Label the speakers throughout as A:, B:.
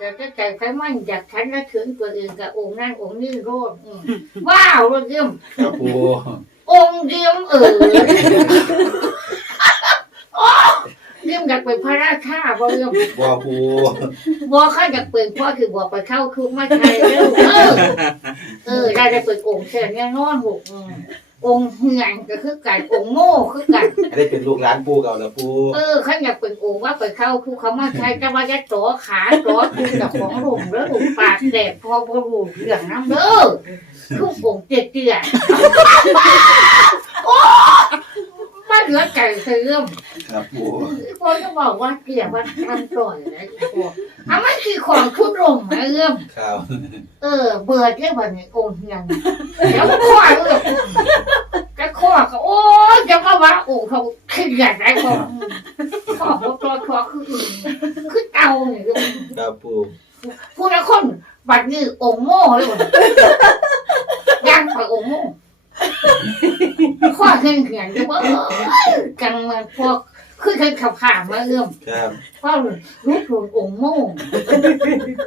A: อยากจะใจไฟมันอยากฉันและถึงตัวเองกับองค์นั่นองค์นี่โรดอืมว้าวรถเยี่ยม
B: ครับปู
A: องค์เยี่ยมเออโอ้เยี่ยมอยากเป็นพระราชาบ่เยี่ยม
B: บัวปู
A: บ่ข้าอยากเป็นพ่อคือบ่ไปเข้าคุกไม่ใช่เร็วเออเออได้ได้เป็นองค์เสียแน่นอนหกอืม องค์เหียนก็คือกันองค์โง่คือกัน
B: ได้เป็นลูกหลานปูเก่าแล้วปู
A: เออเขาอยากเป็นองค์ว่าไปเข้าคุกเขามาใช้จะว่าจะต่อขาต่อคุณกับของหลุมแล้วหลุมปากแดกพอพอรูเรื่องน้ำเด้อทุกองค์เตี้ยเตี้ยโอ้ มาเหลือใจเสื่อม
B: ครับปู
A: พอจะบอกว่าเกลียว่าทำต่อยนะอีพวกอะมันคือของทุดลงนะเอื้อม
B: ครับ
A: เออ เบื่อเรียกว่านี่องค์เฮียนเดี๋ยวข้อเอื้อมจะข้อก็โอ้ยจะมาว่าองค์เขาขึ้นอย่างไรก็ข้อหัวตัวข้อคืออื่นคือเตาเนี่ย
B: ครับปู
A: ผู้ละคนบัดนี้องค์โม่เลยว่ะย่างไปองค์โม่ ข้อเฮียนเฮียนจะว่าจังมันพวกคือเคยขับผ่านมาเอื้อม
B: ครับ
A: ก็รู้ถูกองค์โม่ง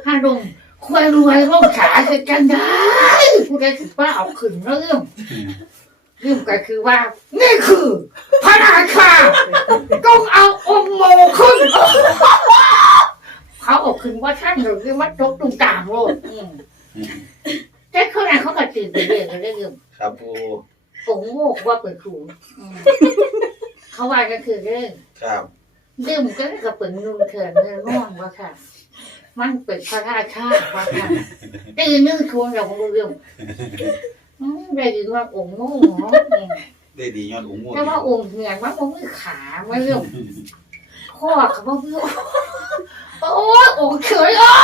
A: ถ้าลงควายรวยโลกขาคือกันได้ผู้ใดถือว่าเอาขึ้นเรื่องเรื่องก็คือว่า นี่คือพระราชาต้องเอาองค์โมขึ้น เขาเอาขึ้นว่าท่านหรือว่าตกตุ่มตามโลดอืมแต่เขาไหนเขาก็ตื่นไปเรื่อยๆเรื่อง
B: ครับปู
A: องค์โมกว่าเปิดครูอืมเขาว่าก็คือเรื่อง
B: ครับ
A: ดื่มก็กับเป็นนุ่นเถินเนื้อน่องว่าค่ะ มันเป็นพระราชาว่าค่ะตีนึกชวนเราเรื่องอืมได้ยินว่าองค์โง่เนาะอืม
B: ได้ดียอดอุ้งม่วง
A: แต่ว่าองค์เหียนว่ามันไม่ขาไม่เรื่อง ข้อเขาบอกว่าโอ้ยองเฉยอะ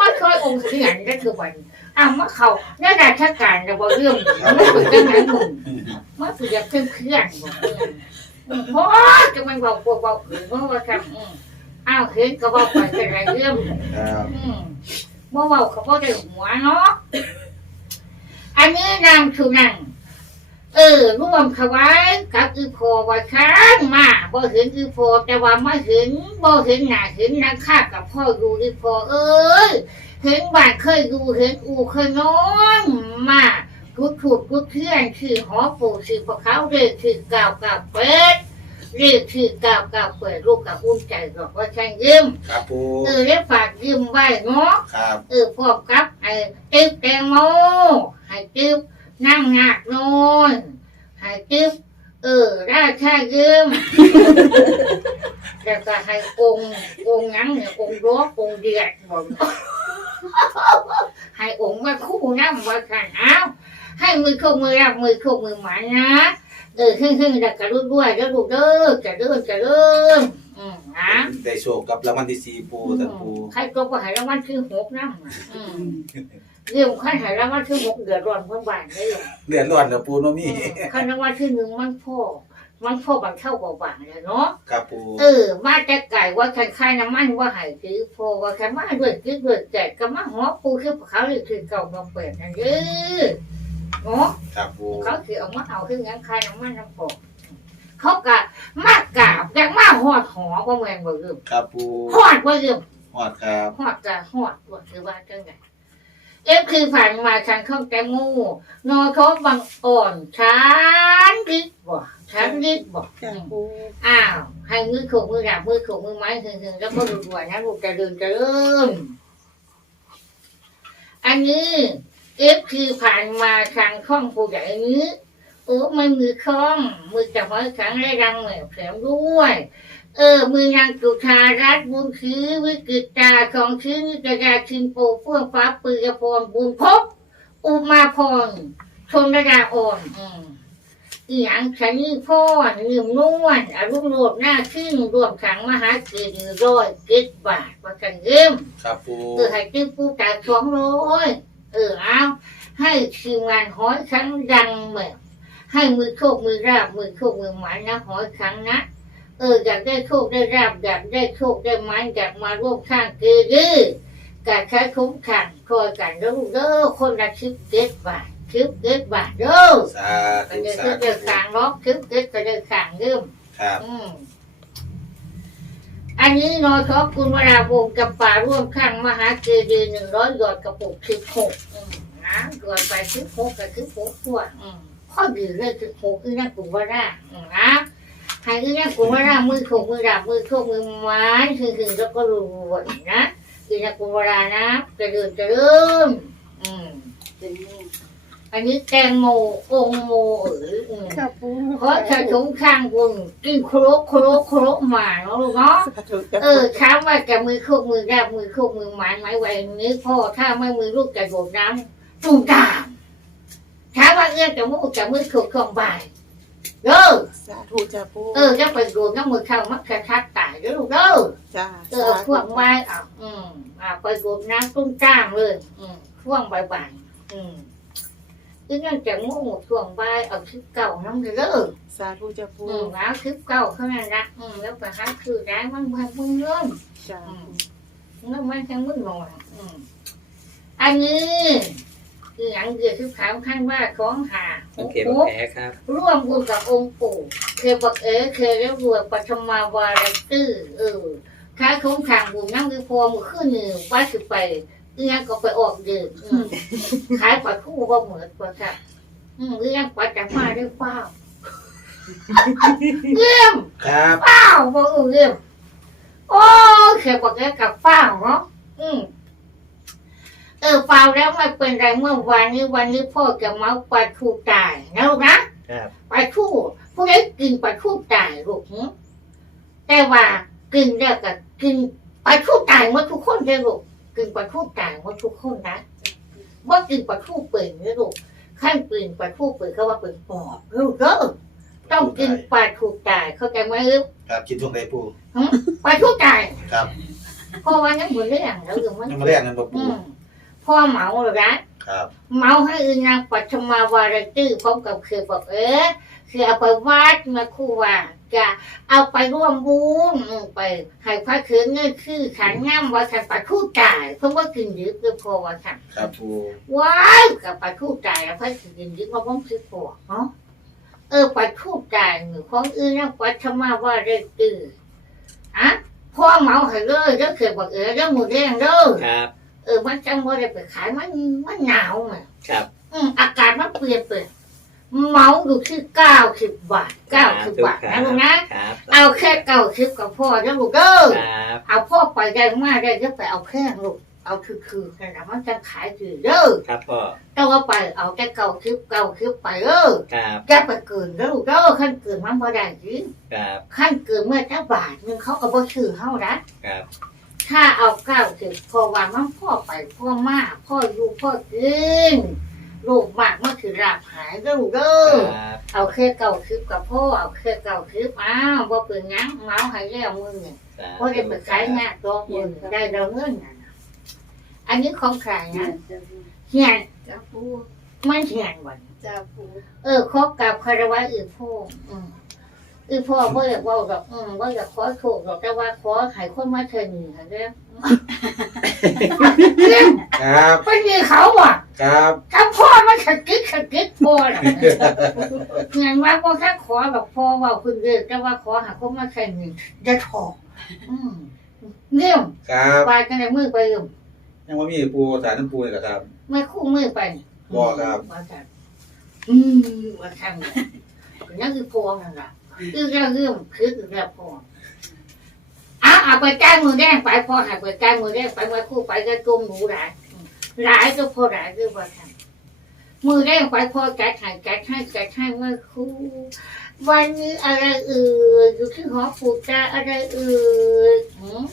A: มันเคยองเหียนก็คือวันอะมาเขาเนี่ยราชการเราบอกเรื่องมันเป็นยังไงมึงมันคืออยากเพื่อนเพื่อนบอกเรื่องอืมเพราะจะมันบอกบอกบอกหรือว่าว่าทำอืมอ้าวเห็นก็บอกไปเป็นไรเรื่อง
B: ครับ
A: อืมเมื่อเบาเขาบอกได้หัวเนาะอันนี้นางคือนัง เออร่วมถวายกับอีโพว่าค้างมาบ่เห็นอีโพแต่ว่าไม่เห็นบ่เห็นหน้าเห็นนางข้ากับพ่ออยู่อีโพเอ้ยเห็นบ้านเคยอยู่เห็นอูเคยนอนมากุดถูกกุดเทียนคือหอปู่คือพวกเขาเรียกคือเก่ากับเป็ดเรียกคือเก่ากับเป็ดลูกกับอุ้มใจหรอกว่าใช่ยืม
B: ครับปู
A: เออเรียกฝากยืมไว้เนาะ
B: ครับ
A: เออพร้อมกับไอ้ติ๊บแตงโมให้ติ๊บ นั่งหนักนอนให้ติ๊บเออราชายืมแล้วก็ให้องค์องค์นั้นเนี่ยองค์ร้ององค์เดียดบอกให้องค์มาคู่น้ำว่ากันเอ้าให้มือเข้ามือรับมือเข้ามือหมันนะเออขึ้นขึ้นแล้วก็รู้ด้วยแล้วดูเด้อจะเดินจะเดินอืมนะ
B: ได้โชคกับรางวัลที่สี่ปูท่านปู
A: ใครก็ไปหายรางวัลที่หกนะอืม เรื่องใครหายรางวัลที่หกเดือดร้อนเพิ่มบานได้เลย
B: เดือดร้อนนะปูโนมี
A: ใครรางวัลที่หนึ่งมันพ่อมันพ่อบางเท่าเบาบางเลยเนาะ
B: ครับปู
A: เออมาแต่ไก่ว่าใครใครน้ำมันว่าใหายคือพอว่าใครมาด้วยคือด้วยแจกก็มาหัวปูคือเขาเลยคือเก่ามาเปิดนั่นเด้อเนาะ
B: ครับปู
A: เขาคือเอามาเอาคืองั้นใครน้ำมันน้ำปอกเขากะมากราบยังมาหอดหอว่าแมงบ่ลืม
B: ครับปู
A: หอดว่าลืม
B: หอดครับ
A: หอดจะหอดว่าคือว่าจังไง เอฟคือผ่านมาทางเข้าแตงโมนอทบางอ่อนช้านริบบ่ช้านริบบ่
C: จ้ะปู
A: อ้าวให้มือโขกมือดับมือโขกมือไม้หึงๆแล้วก็ดูดวยนะลูกจะเดินจะเริ่มอันนี้เอฟคือผ่านมาทางช่องผู้ใหญ่นี้โอ้ไม่มือคล่องมือจับไว้ครั้งได้รังเหมวแถมด้วย เออ มือนางจุธารัตบุญคือวิกฤตตาของชื่อนิกยาชินโปเฟื่องฟ้าปืยพรบุญพบ อุมาพรชนระดาอ่อนอีหยังฉันนี่พ่อนิ่มนวลอรุณโรดหน้าชื่นรวมขังมหาเกียรติร้อยเก็ดบาทว่ากันเยี่ม
B: ครับปู
A: เออให้ติ้วปูตาสองร้อยเออเอาให้ทีมงานหอยครั้งดังเหมือนให้มือโชคมือราบมือโชคมือหมายนะหอยครั้งนะ เอออยากได้โชคได้ราบอยากได้โชคได้หมายอยากมาร่วมข้างเกลือการใช้คุ้มขังคอยกันเด้อลูกเด้อคนละชิปเก็ดบาทชิปเก็ดบาทเด้อ
B: สา
A: ก็
B: ธุ
A: เดิน
B: สา
A: ก็
B: ธุ
A: เดินขางล็อกชิปเก็ดก็เดินขางเดิม
B: ครับ
A: อืมออันนี้นอชอคุณวราวงศ์กับป่าร่วมข้างมหาเจดีย์หนึ่งร้อยหยอดกระปุกสิบหกอืมนะหยอดไปสิบหกกับสิบหกขวดอืมข้อดีเลยสิบหกคือนั่งกลุ่มวราอืมนะ ใครคือนั่งกลุ่มวรามือโขกมือดาบมือโชกมือไม้คือคือแล้วก็รวยนะคือนั่งกลุ่มวรานะจะเดินจะเริ่มอืม
C: เป็นแม่
A: อันนี้แตงโมองโมเอ๋ยอืม
C: ค่ะปู
A: เพราะจะถุงข้างบุญกินโครกโครกโครกหมาเนาะลูกเนาะ
C: สาธุจ้ะ
A: เออถามว่าจะมือโคกมือแรบมือโคกมือหมายไม้ไว้นี้พ่อถ้าไม่มือลูกจะโดดน้ำตุ้มตามถามว่าเอื้อจะมือจะมือโคกของบ่าย เด้อ
C: สาธุจ้ะปู
A: เออจะไปโดดน้ำมือเข้ามักจะทักตายเด้อลูกเด้อ
C: จ้า
A: เออพวกไม้อะอืมอะไปโดดน้ำตุ้มตามเลย อืมช่วงบ่ายๆอืมอีนั่นจะงูช่วงบ่ายเอาชิบเก่าน้ำเด้อ
C: สาธุจ้ะปู
A: อืมแล้วคลิปเก่าเท่านั้นนะอืมแล้วก็หาคือได้มันมันมึงเรื่อง
C: จ้า
A: แล้วมันจะมึงลงอะอืมอันนี้ คืออย่างเดียวที่ถามขั้นว่าของหา
D: โอเคบอกแพ้ครับ
A: ร่วมบุญกับองค์ปู่เคยบอกเอ๋เคยเรียกรวยปัทมาวาไรตื้อเออค้าคงทางบุญนั่งวิพอมือขึ้นหนึ่งว่าสิไปเอื้อก็ไปออกเดืออืมขายปัดคู่ว่าเหมือนปัดค่ะอืมเอื้อปัดจะมาด้วยเปล่าเอื้อม
B: ครับ
A: เป้าบ่เออเรื่องโอ้เขียนบอกแกกับเป้าเนาะอืม เออเปล่าแล้วไม่เป็นไรเมื่อวานนี้วันนี้พ่อจะเมาปลาทูตายนะลูกนะครับปลาทูผู้ใดกินปลาทูตายลูกหึแต่ว่ากินแล้วก็กินปลาทูตายหมดทุกคนเลยลูกกินปลาทูตายหมดทุกคนนะว่ากินปลาทูเปิ่นเลยลูกขั้นปืนปลาทูเปิ่นเขาว่าเปิ่นปอบลูกเด้อต้องกินปลาทูตายเข้าใจไหมลูก
B: ครับคิดช่วงใดปู
A: ไปทุกใจ
B: ครับ
A: พ่อว่ายังเหมือนเรื่องแล้วอยู่มัน
B: ยังมาเรียกนั่นบ่
A: อื
B: ปู
A: ม พ่อเหมาเลยนะครับ เหมาให้อื่นนางปัทมาวาไรตื้อพร้อมกับคือบอกเออคือเอาไปวัดมาคู่ว่าจะเอาไปร่วมบุญอืมไปให้พระคืนเงินคือขันง่ามว่าขันปัดคู่จ่ายเพราะว่ากินยึดคือพอว่าขัน
B: ครับปู
A: ว้ายกับปัดคู่จ่ายแล้วพระคืนกินยึดเพราะว่าคือพอเนาะเออปัดคู่จ่ายหรือของอื่นนางปัทมาวาไรตื้ออะพ่อเหมาให้เลยแล้วเคยบอกเออแล้วหมูแดงเด้อ
D: ครับ
A: เออมันจังว่าได้ไปขายมันมันหนาวไง
D: ครับ
A: อืมอากาศมันเปลี่ยนไปเมาอยู่ที่เก้าสิบบาทเก้าสิบบาทนะลูกนะ
D: ครับ
A: เอาแค่เก้าสิบกับพ่อแล้วลูกเด้อ
D: ครับ
A: เอาพ่อไปได้มากได้ก็ไปเอาแค่ลูกเอาคือคือๆกันนะมันจะขายดีเด้อ
D: ครับพ่อ
A: แต่ว่าไปเอาแค่เก้าสิบเก้าสิบไปเออ
D: ครับ
A: จะไปเกินแล้วลูกเด้อขั้นเกินมันพอได้จริง
D: ครับ
A: ขั้นเกินเมื่อจ้าบาทหนึงเขาก็บ่ซื้อเฮานะครับ ถ้าเอาเก้าสิบพอว่ามันพ่อไปพ่อมาพ่ออยู่พ่อกินลูกมากมันคือราบหายเด้อลูกเด้อ
D: ครับ
A: เอาแค่เก้าสิบกับพ่อเอาแค่เก้าสิบอ้าวบ่เป็นหยังเมาให้แล้วมึงเนี่ยพ่อได้ไปขายงานตัวมึงได้เราเงินน่ะนะอันนี้ของใครนะเฮียน
C: จ้าปู
A: มันเฮียนวัน
C: จ้าปู
A: เออขอกับคารวะอือพ่ออืม อือพ่อบ่อยากเว่าดอกอืมบ่อยากขอโทษดอกแต่ว่าขอให้คนมาเทินนี่ค่ะเด้อเรื่อง
B: ครับ
A: เป็นนี่เขาอะ
B: ครับ
A: ถ้าพ่อมันสะกิดสะกิดพ่อน่ะเงินว่าพ่อแค่ขอดอกพ่อเว่าคุณเด้อแต่ว่าขอหาคนมาเทินนี่จะถอกอืมเงี้ย
B: ครับ
A: ไปกันในมือไปเอิ่ม
B: ยังว่ามีปูสารน้ำปูนี่แหละครับ
A: ไม่คู่มือไป
B: บ่ครับ
A: ว่าจังอืมว่าทำเนี่ยนั่นคือพ่อนั่นแหละ คือเรื่องเรื่องคือเรื่องพอเอาเอาไปจ้างมือแดงไปพอหายไปจ้างมือแดงไปมาคู่ไปก็จุ่มหนูหลายหลายก็พอหลายก็พอทำมือแดงไปพอจัดให้จัดให้จัดให้เมื่อคู่วันนี้อะไรเอ่ยอยู่ที่หอปูจาอะไรเอ่ยหืม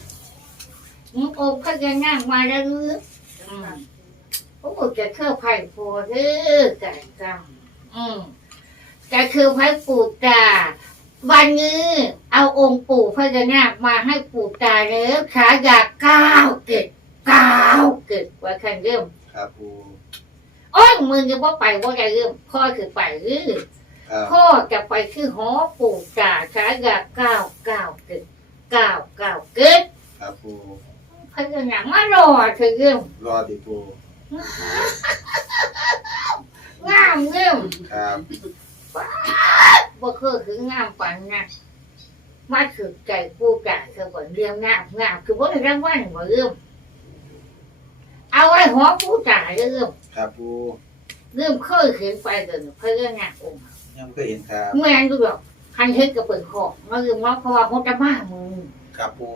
A: หืมโอ้ก็จะนั่งมาแล้วหรือโอ้จะเข้าไผ่พอเด้อไก่กำอืมก็คือพระปู่ตา วันนี้เอาองค์ปู่พญานาคมาให้ปู่ตาแล้วขายาเก้าเกตเก้าเกตว่าคันเริ่ม
B: ครับปู
A: โอ้ยมึงจะว่าไปว่าจะเริ่มพ่อคือไปหรือ
B: ครับ
A: พ่อจะไปคือหอปู่ตาขายาเก้าเก้าเกตเก้าเก้าเกต
B: ครับปู
A: พญานาคมารอเธอเริ่ม
B: รอดิปู
A: งามเริ่ม
B: ครับ
A: บ่เคยคืองามปันนะมาถึงใจกูกะคือบ่เรียงงามงามคือบ่ได้รางวัลบ่เริ่มเอาไว้หัวกูจ่าเริ่ม
B: ครับปู
A: เริ่มเคยเห็นไปเดินเพื่องานองค์
B: ยังไม่เคยเห็นครับ
A: เมื่อนั้นดูแบบคันเฮ็ดก็เปิดของมาเริ่มเนาะเพราะว่ามันจะมามึง
B: ครับปู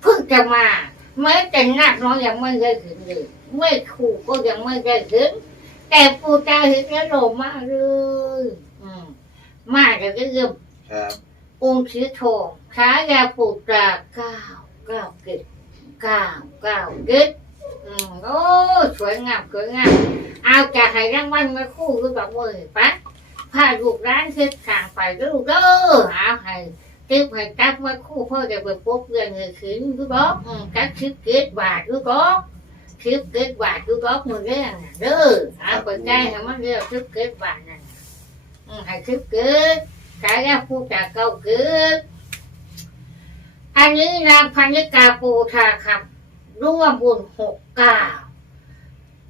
A: เพิ่งจะมาแม้แต่งานน้อยยังไม่ได้ถึงเลยไม่ครูก็ยังไม่ได้ถึงแต่ปูตาเห็นแล้วโลมากเลยอื มมาแต่ก็เริ่ม
B: ครับ
A: องค์สีทองขายาปูตราเก้าเก้าเกตเก้าเก้าเกตอืมโอ้สวยงามสวยงามเอาจะให้รางวัลมาคู่หรือแบบมือปะพาลูกร้านเช็ดขางไปก็ลูกเด้อหาให้ติบให้ตักมาคู่พ่อจะไปปุ๊บเรื่องเงินขึ้นรู้บ่อืมกัดชิบเกตบาทรู้บ่ชิบเกตบาทรู้บ่มือเรื่องน่ะเด้อเอาไปใกล้ให้มันเรียกชิบเกตบาทนั่นอืม ให้ชิบเกตขายาปูจากเก่าเกิดอันนี้นางพันธิกาปูทาครับร่วมบุญหกเก้า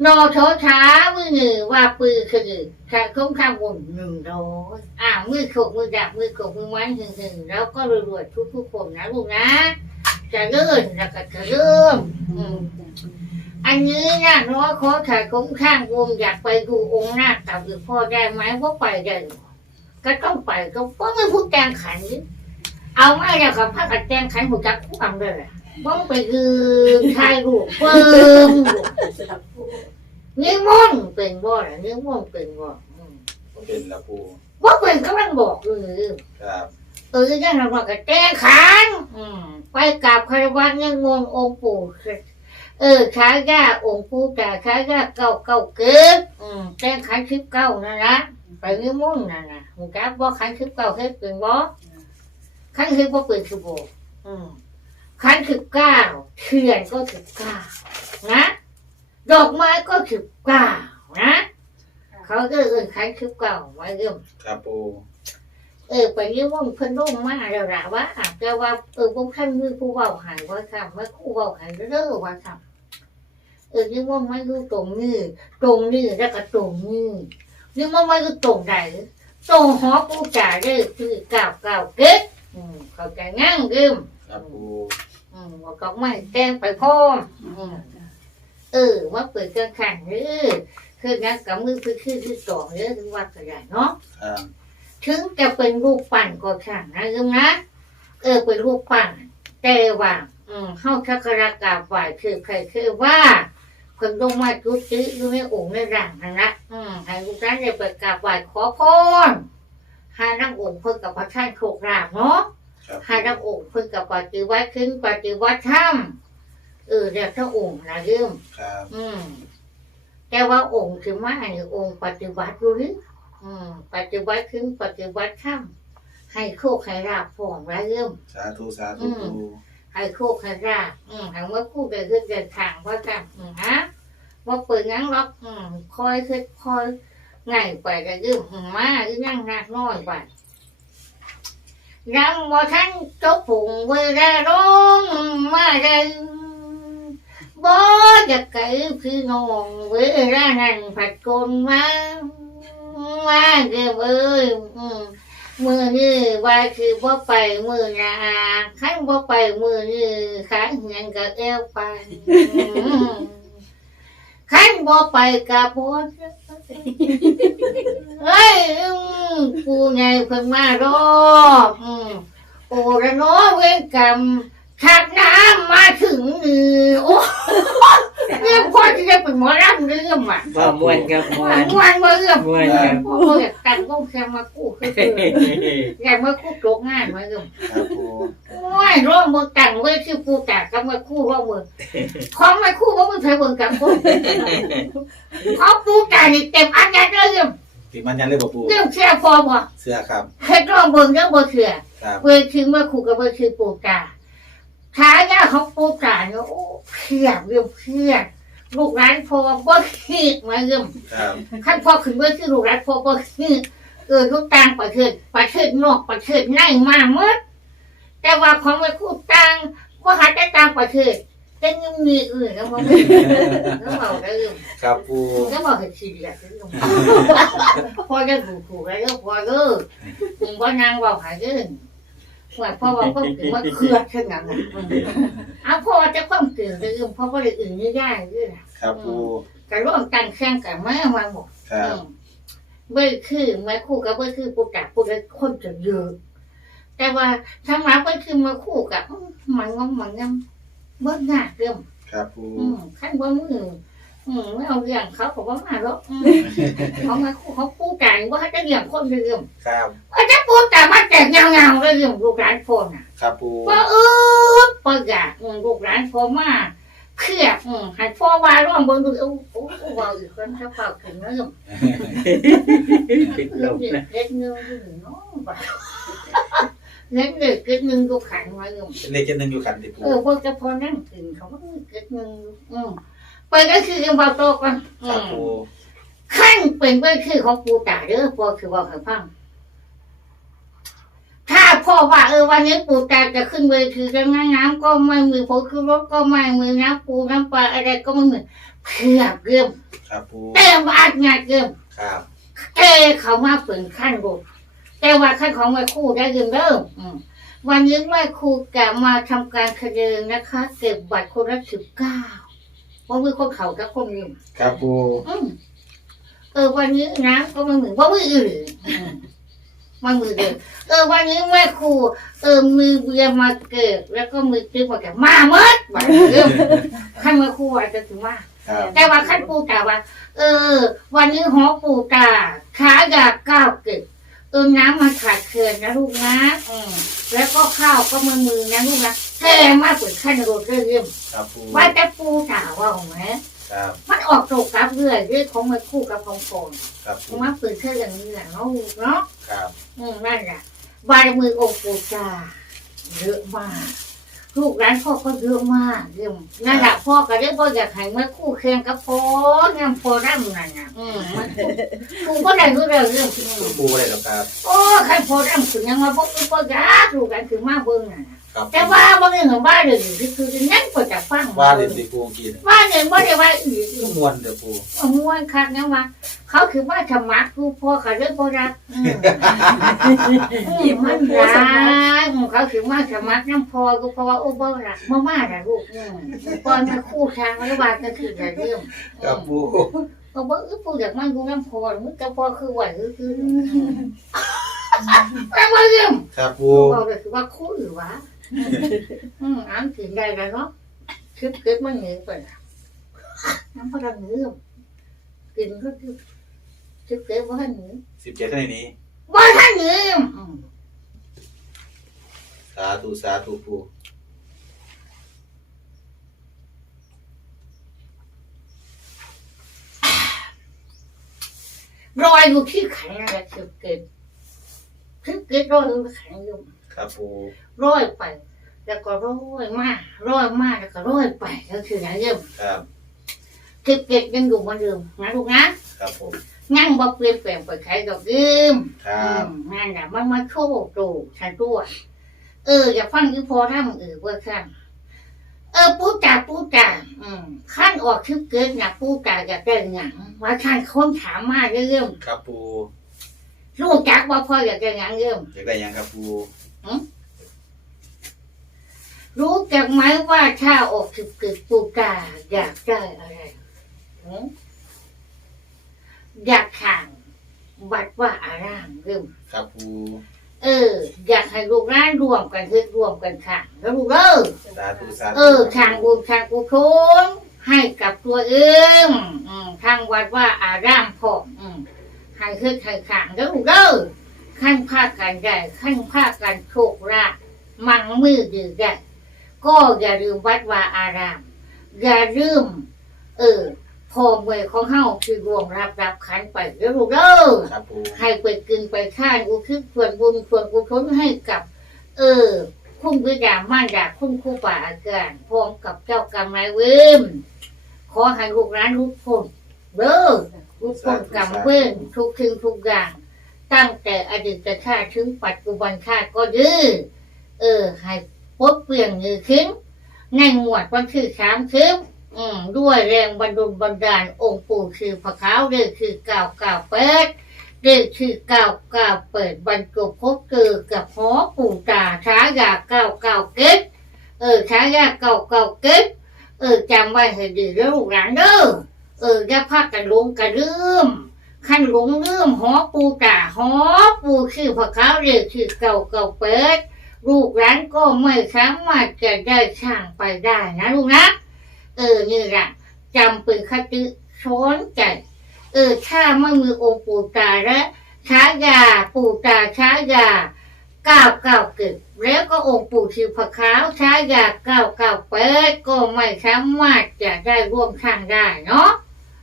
A: นอโชช้ามือหนึ่งว่าปือคือแค่คุ้มค่าบุญหนึ่งร้อยอ่ามือขกมือดับมือขกมือไม้หึงหึงแล้วก็รวยๆทุกทุกๆคนนะลูกนะ จะเลื่อนแล้วก็จะเลื่มอืม อันนี้นะน้อยขอถ่ายคุ้มข้างวงอยากไปดูองค์หน้ากับหรือพ่อได้ไหมว่าไปได้หรอก็ต้องไปก็เพราะไม่พูดแจงขัน เอาไม่แล้วกับพระกับแจงขันหูจักความเลยอะบ้องไปยืนทายรูปเปิมนี่ม่อนต์เป็นบ่อนะนี่ม่อนต์เป็นบ่ออืม
B: เป็นแล้วปู
A: ว่าเป็นกำลังบอกอยู่
B: ครับ
A: เออยังเราบอกกับแจงขันอืมไปกราบคารวะเงินงวงองค์ปู่เออช้ายาองค์ปู่แต่ช้ายาเก่าเก่าเกิดอืมแจงขันชิบเก้านั่นนะไปนี่มุ่งนั่นน่ะหูจักบ่ขันคือเก่าเฮ็ดเป็นบ่ขันคือบ่เป็นคือบ่อืมขันคือเก้าเทียนก็คือเก้านะดอกไม้ก็คือเก้านะเขาก็เอิ้นขันคือเก้าไว้เริ่ม
B: ครับปู
A: เออไปนี่มุ่งเพิ่นลงมาแล้วล่ะว่าแต่ว่าเออบ่คันมือผู้เว้าใหายว่าค่ะว่าผู้เว้าใหายเด้อว่าค่ะ เออนี่มุ่งมาอยู่ตรงนี้ตรงนี้แล้วก็ตรงนี้ nhưng mà mấy cái tồn này tồn hóa của trà đây คือเก่าเก่าเก็ดอืมเขาใจงั้งกิม
B: ครับปู
A: อืมว่าก็ไม่แจ้งไปพ่อมอืมเออว่าเปิดกันขันเออคืองั้นกับมือคือคือที่สองเนี่ยถึงว่าก็ได้เนาะ
B: ครับ
A: ถึงจะเป็นรูปปั้นก็ช่างนะยิมนะเออเป็นรูปปั้นแต่ว่า อืมเข้าชักการะกราบไหว้คือใครคือว่า คนลงมาจุติอยู่ในองค์ในร่างนั่นนะอืมให้ลูกหลานได้ไปกราบไหว้ขอพรให้นักองค์เพิ่นกับพระท่านโชคลาภเนาะ
B: ครับ
A: ให้นักองค์เพิ่นกับปฏิวัติขึ้นปฏิวัติธรรมเออเดี๋ยวพระองค์นะเรื่อง
B: ครับ
A: อืมแต่ว่าองค์คือมาในองค์ปฏิวัติรู้หรืออืม ปฏิวัติขึ้นปฏิวัติธรรมให้โชคให้ลาภพร้อมแล้วเรื่อง
B: สาธุสาธุปู
A: ให้โคกให้ราบอืมให้เมื่อคู่เดินขึ้นเดินทางว่าจับอืมฮะ ว่าเปิดงั้งล็อกคอยขึ้นคอยง่ายไปก็ยืมมาหรือนั่งนักน้อยไปยังว่าท่านจ้าผงเวลาร้องมาได้บ่จะไก่พี่น้องเวลานั้นผัดกนมามาเก็บเอ้ยมือนี่ว่าคือว่ไปมือนาขั้นว่ไปมือนี่ขาเหียนกับเอวไป ขั้นบ่ไปกับพ่อเฮ้ยกูไงเพิ่งมารอบโอ้ระโน้อเวงกรรมขักน้ำมาถึงนี่โอ้ เรื่องพ่อที่จะเป็นหมอรำเรื่องอะ
D: ว่ามวนครับมว
A: นมวนมาเรื่อง
D: ม่วนครับ
A: โอ้ยแต่งวงแค่มากู้คืออยากมากู้โกงานมาเรื่อง
B: ครับปู
A: โอ้ยร่วมมือแต่งไว้ชื่อปูแต่กับมาคู่ร่วมมือของมาคู่ว่ามึงใช้เบิ่งกับกูเพราปูแต่นี่เต็มอันยันเลยเรื่อง
B: ติมันยันเลยบ่ปู
A: เรื่องเชื่อพอบ่
B: เสื้อครับ
A: ให้ร่วมเบิ่งเรื่องบ่เชื่อ
B: ครับ
A: เวทีเมื่อคู่กับเวทีปูแต่ ฉายาของปูแต่เนี่ยโอ้เพียบเรื่องเพียบลูกหลานพอบ่คิดมาเรื่อง
B: ครับ
A: ขั้นพอขึ้นเมื่อที่ลูกรัฐพอพอคือเออทุกต่างประเทศประเทศนอกประเทศในมาหมดแต่ว่าของไม่คู่ต่างก็หาแต่ต่างประเทศแต่ยังมีอื่นแล้วมันแล้วเราได้ยิน
B: ครับปู
A: แล้วเราเห็นชีวิตแล้วพอจะถูกถูกแล้วพอเลิกมึงว่านางว่าหายเงิ นว่าพ่อว่าพ่อถึงว่าเครือดขึ้นอย่างนั้นเอาพ่อจะความตื่นลืมเพราะว่าเลยอื่นนี่ได้ด้วยนะครับ
B: ปู
A: กระร่วมกันแข่งกันแม่มาหมด
B: ครับ
A: เบื่อคือแม่คู่กับเบื่อคือปูกัดปูเลยคนจะเยอะแต่ว่าทั้งหลายเบื่อคือมาคู่กับมันงงมันงงเบื่อหน้าเรื่อง
B: ครับปู
A: อืมขั้นว่ามืออืมไม่เอาเรื่องเขาบอกว่ามาหรอกอืมเขามาคู่เขาคู่กัน ว่าเขาจะเรื่องคนเรื่อง
B: ครับ
A: ว่าจะพูดแต่มาแจกเงาเงาๆเลยเรื่องลูกหลานคนอะ
B: ครับปู
A: ว่าเออประหยัดอืมลูกหลานพอมาเครียดอืมให้พ่อว่าร่วมบนดูโอ้โอ้โอ้ว่าอีกคนถ้าเปล่าถึงเรื่อง
D: ติดลมนะ
A: เล็กเงินอยู่เนาะบ่าเล็กเด็กเกิดเงินก็ขันมาอยู่
B: เลขเจ็ดหนึ่งอยู่ขันติปู
A: เออพวกจะพอนั่งกินเขาว่าเกิดเงินอืมไปก็คือกันเบาโตกัน
B: ค
A: อื
B: รับ
A: ม
B: ปู
A: ขั้นเป็นก็คือของปูตาเด้อพอคือว่าให้ฟังถ้าพ่อว่าเออวันนี้ปูตาจะขึ้นเวทีจะงน้ำก็ไม่มีผลคือรถก็ไม่มีน้ำปูน้ำปลาอะไรก็ไม่มีเพียบเรื่อง
B: ครับปู
A: เต็มอัดงัดเรื่อง
B: ครับ
A: เอเขามาเปิดขั้นรถแต่ว่าขั้นของแม่ครู่ได้ยินเริ่มอืมวันนี้แม่ครูกะมาทำการคดีนะคะ เก็บบัตรคนละสิบเก้าเพราะมีคนเขากับคนหนึ่ง
B: ครับปู
A: อืม เออวันนี้น้ำก็ไม่เหมือนว่ามืออื่นมันมือเดิมเออวันนี้แม่ครูเออมือเบียมาเกิด แล้วก็มือติ๊กมาแกมาเมื่อวันเดิมขั้นแม่ครูอาจจะถึงว่าแต่ว่าขั้นปูตาว่า เออ วันนี้หอปูตาขาอยากก้าวเก็บเออน้ำมันขาดเคินนะลูกนะอืมแล้วก็ข้าวก็มือมือนะลูกนะแค่มากเปิดขั้นโรดเรื่อง
B: ครับปู
A: ว่าแต่ปูตาว่าไหม
B: ครับ
A: มันออกตกกับเรื่อยเรื่องของมันคู่กับของโคน
B: ครับปู
A: มาเปิดแค่อย่างนี้แหละเนาะลูกเนาะ
B: ครับ
A: อืมนั่นแหละบารมือองค์ปูตาเยอะมากลูกร้านพ่อก็เยอะมากเรื่องนั่นแหละพ่อก็เรียกพ่ออยากให้มาคู่แข่งกับพ่องามพ่อร่ำนั่นน่ะอืมมันกูก็ได้รู้เรื่องเรื่องอืม
B: ปูอะไรหรอครับ
A: โอ้ใครพ่อร่ำถึงยังมาพวกนี้พ่ออยากรู้กันถึงมาเบิ่งน่ะ
B: ครับ
A: แต่ว่าบางเรื่องของบ้านเลยคือคือนั่นก็จะฟัง
B: ว่าเล่นติปูกิน
A: ว่าเนี่ยไม่ได้ว่าอื่น
B: มวนเด้อปู
A: มวนคักนะว่าเขาคือว่าธรรมะกูพ่อเขาเรื่องพ่อรักอืม
C: ยิ้ม
A: มั
C: มันน
A: รั
C: รัก
A: กเขาคือว่าธรรมะน้ำพอกูเพราะว่าโอ้บ่รักมาม่าน่ะลูกอืมตอนมาคู่ทางแล้วว่าก็คือแต่เรื่อง
B: ครับปู
A: ก็บอกเออปูอยากมันกูน้ำพอมึงก็พอคือไหวคือคือแต่ว่าเรื่อง
B: ครับปู
A: บอกเลยคือว่าคู่หรือวะ อืมอ่านถึงได้แล้วเนาะคลิปเกิดมันเหนื่อยไปน้ำพลังเหนื่อยกินก็คือคลิปเกิดว่าเหนื่อย
B: สิบเจ็ดเท่านี้
A: ว่าท่านเหนื่อย
B: สาธุสาธุปู
A: รอยอยู่ที่แขนอะไรคลิปเกิดคลิปเกิดรอยอยู่แขนอยู่
B: ครับปู
A: ร้อยไป แล้วก็ร้อยมากร้อยมากแล้วก็ร้อยไปก็คืออะไรเรื่อง
B: ครับ
A: คือเก็บยังอยู่เหมือนเดิมนะลูกนะครับ
B: ผม
A: งั้งบ่เปลี่ยนแปลงไปใครดอกยืม
B: ครับ
A: นั่นแหละมันมาโชว์โตฉันตัวเอออย่าฟังคือพอทำเออเว่าข้างเออปูจ่าปูจ่าอืมขั้นออกคือเกิดนะปูจ่าอยากได้หยังว่าท่านคนถามมาเรื่อง
B: ครับปู
A: รู้จักว่าพ่ออยากได้หยังเรื่อง
B: อยากได้หยังครับปู
A: รู้จักไหมว่าถ้าออกคือเกิดปูจ่าอยากได้อะไรหืออยากข่างบัดว่าอารามเรื่อง
B: ครับปู
A: เออ อยากให้ลูกร้านรวมกันเฮ็ดรวมกันข่างแล้วลูกเอ้ย
B: สาธุสาธุ
A: เออทางบุญทางกุศลให้กับตัวเองอืมทางวัดว่าอารามพออืมให้เฮ็ดให้ข่างแล้วลูกเอ้ย ขั้นภาคกันได้ขั้นภาคกันโชคลาภมังมือดีได้ก็อย่าลืมวัดว่าอาราม อย่าลืมเออพ่อเมื่อของเฮาคือรวมรับรับขันไปแล้วลูกเอ้ย
B: ครับปู
A: ให้ไปกินไปท่านอุทิศส่วนบุญส่วนกุศลให้กับ เออ คุณวิดามารดาคุณครูป่าอาจารย์พร้อมกับเจ้ากรรมนายเวรขอให้ลูกร้านรู้พ้นเด้อรู้พ้นกรรมเวรทุกทิ้งทุกอย่าง ตั้งแต่อดีตชาติถึงปัจจุบันชาติก็ดื้อเออ ให้ปลดเปลี่ยนมือขึ้นในหมวดวันที่สามคืนอืม ด้วยแรงบันดลบันดาลองค์ปู่คือพระขาวเด้อคือเก่าเก่าเปิดเด็กคือเก้าเก้าเปิดบรรจุพบเกิดกับหอปู่ตาช้ายาเก้าเก้าเก็ดเออช้ายาเก้าเก้าเก็ดเออจำไว้ให้ดีแล้วลูกหลานเด้อเอออย่าพากันลงกันลืม ขันหลงลืมหอปูตาหอปูคือพระเขาเรียกคือเก้าเก้าเปิด ลูกหลานก็ไม่สามารถจะได้ช่างไปได้นะลูกนะ เออนี่แหละจำเป็นคติสอนใจเออถ้าไม่มีองค์ปูตาและช้ายาปูตาช้ายาเก้าเก้าเกิดแล้วก็องค์ปู่ชื่อพะขาวช้ายาเก้าเก้าเปิดก็ไม่สามารถจะได้ร่วมข้างได้เนาะ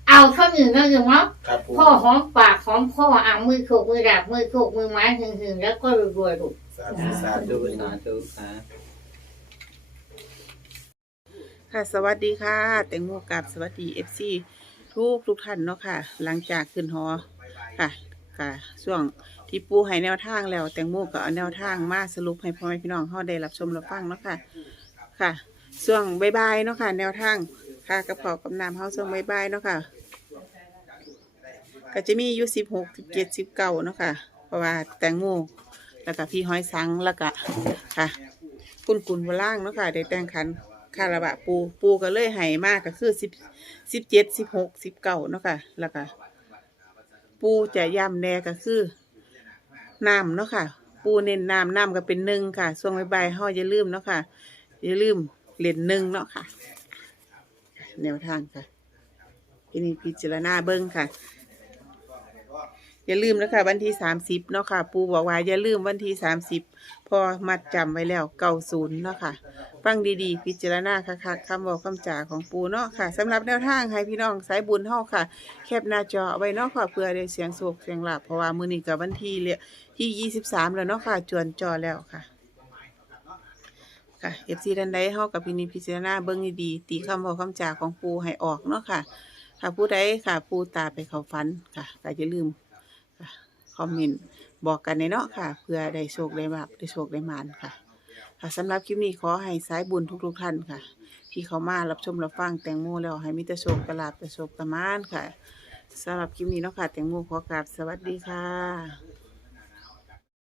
A: เอาเท่านี้นะยังเนาะ
B: ครับปู
A: พ่อหอมปากหอมคออะมือโขกมือดาบมือโขกมือไม้หึงๆแล้วก็รวยๆลูก
B: สาธุสา
D: สา
B: ธุ
D: ธุสาธุสา
C: ค่ะสวัสดีค่ะ แตงโมกับสวัสดีเอฟซีทุกทุกท่านเนาะค่ะ หลังจากขึ้นหอค่ะค่ะช่วงที่ปูให้แนวทางแล้ว แตงโมก็เอาแนวทางมาสรุปให้พ่อแม่พี่น้องเขาได้รับชมรับฟังเนาะค่ะค่ะช่วงบายๆเนาะค่ะ แนวทางค่ะกระเพาะกับน้ำเขาช่วงบายๆเนาะค่ะ ก็จะมีอยู่สิบหกสิบเจ็ดสิบเก้าเนาะค่ะ เพราะว่าแตงโมแล้วก็พี่ห้อยสังแล้วก็ค่ะกุนกุนบล่างเนาะค่ะได้แต่งขันคาราบะปูปูก็เลยให้มากก็คือสิบสิบเจ็ดสิบหกสิบเก้าเนาะค่ะแล้วก็ปูจะย่ำแน่ก็คือน้ำเนาะค่ะ ปูเน้นน้ำน้ำก็เป็นหนึ่งค่ะช่วงบ่ายๆเฮาอย่าลืมเนาะค่ะอย่าลืมเหรียญหนึ่งเนาะค่ะ แนวทางค่ะที่นี่พิจารณาเบิ้งค่ะ อย่าลืมนะคะวันที่สามสิบเนาะค่ะ ปูบอกว่าอย่าลืมวันที่สามสิบพอมัดจำไว้แล้วเก้าศูนย์เนาะค่ะ ฟังดีๆ พิจารณาค่ะคำบอกคำจ่าของปูเนาะค่ะสำหรับแนวทางให้พี่น้องสายบุญเฮาค่ะ แคปหน้าจอไว้เนาะค่ะเพื่อได้เสียงโศกเสียงหลับเพราะว่ามือนี้กับวันที่เลยที่ยี่สิบสามแล้วเนาะค่ะ จวนจอแล้วค่ะค่ะเอฟซีดันใดเฮากับพินิพิจารณาเบิ่งดีๆตีคำบอกคำจ่าของปูให้ออกเนาะค่ะถ้าผู้ใดค่ะ ปูตาไปเขาฝันค่ะก็อย่าลืม คอมเมนต์บอกกันในเนาะค่ะ เพื่อได้โชคได้ลาบได้โชคได้มานค่ะ ค่ะสำหรับคลิปนี้ขอให้สายบุญทุกๆท่านค่ะ ที่เขามารับชมรับฟังแตงโมแล้วให้มิตรโชคกระลาบแต่โชคกระมานค่ะสำหรับคลิปนี้เนาะค่ะ แตงโมขอกราบสวัสดีค่ะ